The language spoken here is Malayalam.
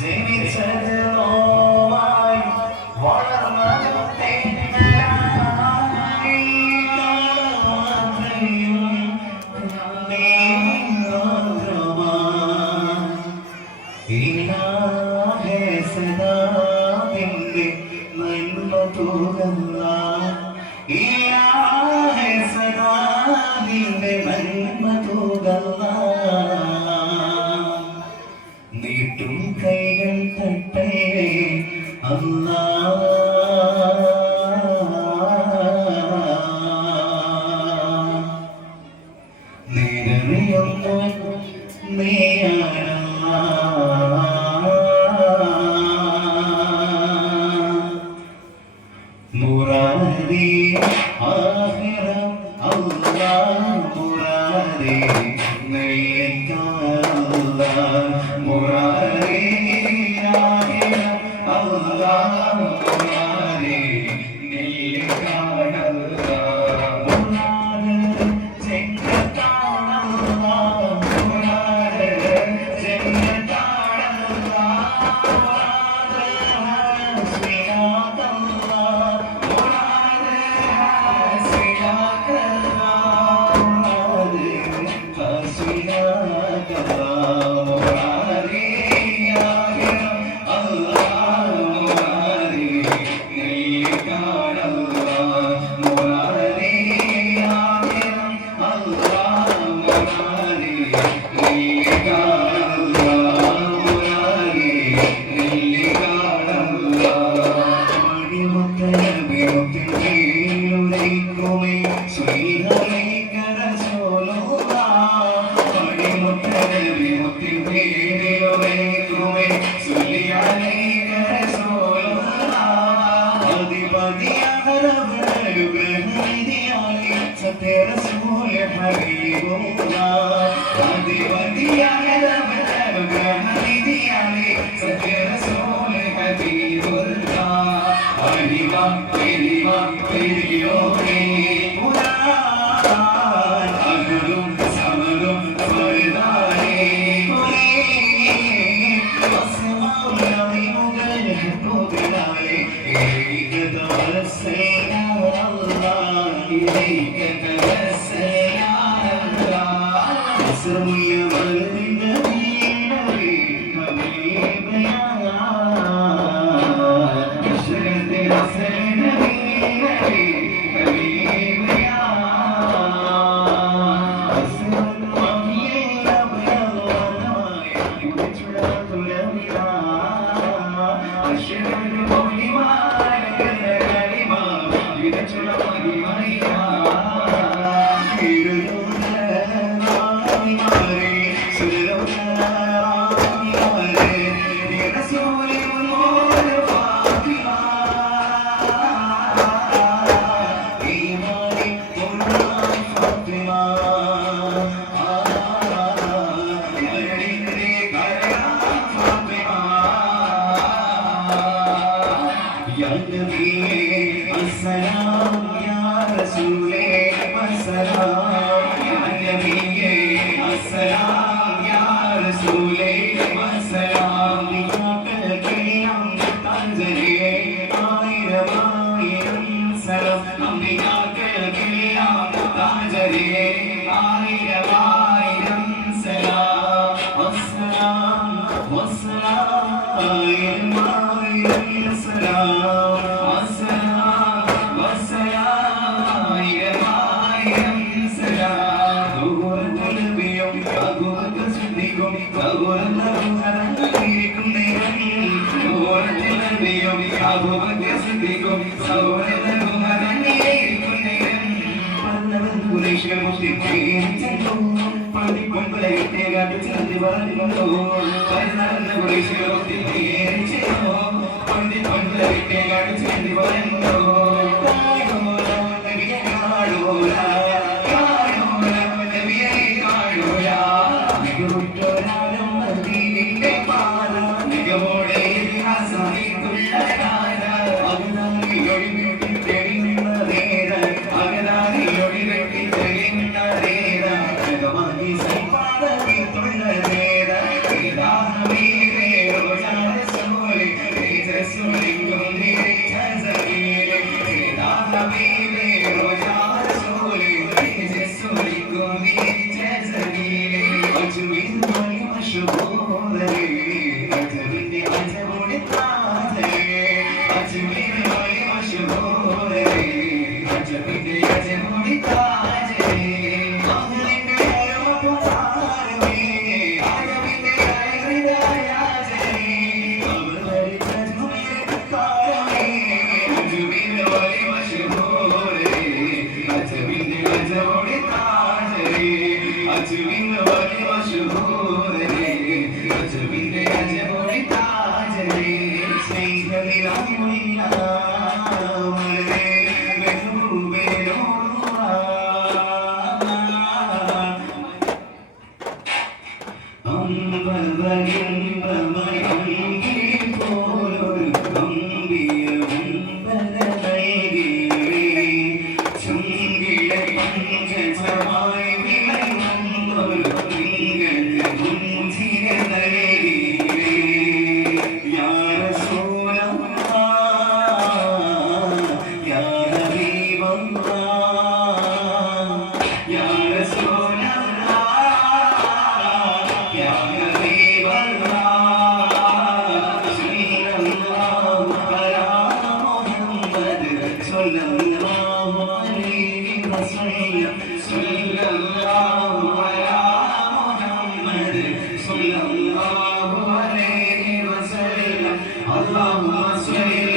ജനിച്ചത് നോവായി വളർന്നത് തെന്നലായി കാലമാത്രയും ഇലാഹേ സദാ നിന്റെ നന്മ തൂകുന്ന ഇലാഹേ സദാ നിന്റെ നന്മ തൂകുന്ന നീട്ടും കൈകൾ തട്ടേ അല്ലാഹ് നീരറിയുന്നു നീയാണ് മുറാദി ആഖിറം അല്ലാഹ് മുറാദി നെയ്യല്ലാഹ് മുറാദി ആഖിറം അല്ലാഹ് മുറാദി നെയ്യല്ലാഹ് മുറാദ് ജന്നത്താണല്ലാഹ് മുറാദ് ജന്നത്താണല്ലാഹ് മുറാദ് ഹസ്ബിനാകല്ലാഹ് तेरा रसूल हबीबुल्लाह दिया है रब हबीबियाले तेरा रसूल हबीबुल्लाह अलीमा तेरियोरे कुरान अगलुम समलुम फरदाने अस्माउल मुगल हुबलाले एक दरसैना अल्लाह इलैक السلام يا رسول السلام يا نبي السلام يا رسول السلام بكلام تنزلي آيرم سلام بكلام تنزلي آيرم سلام والسلام والسلام آيرم سلام اللهم صل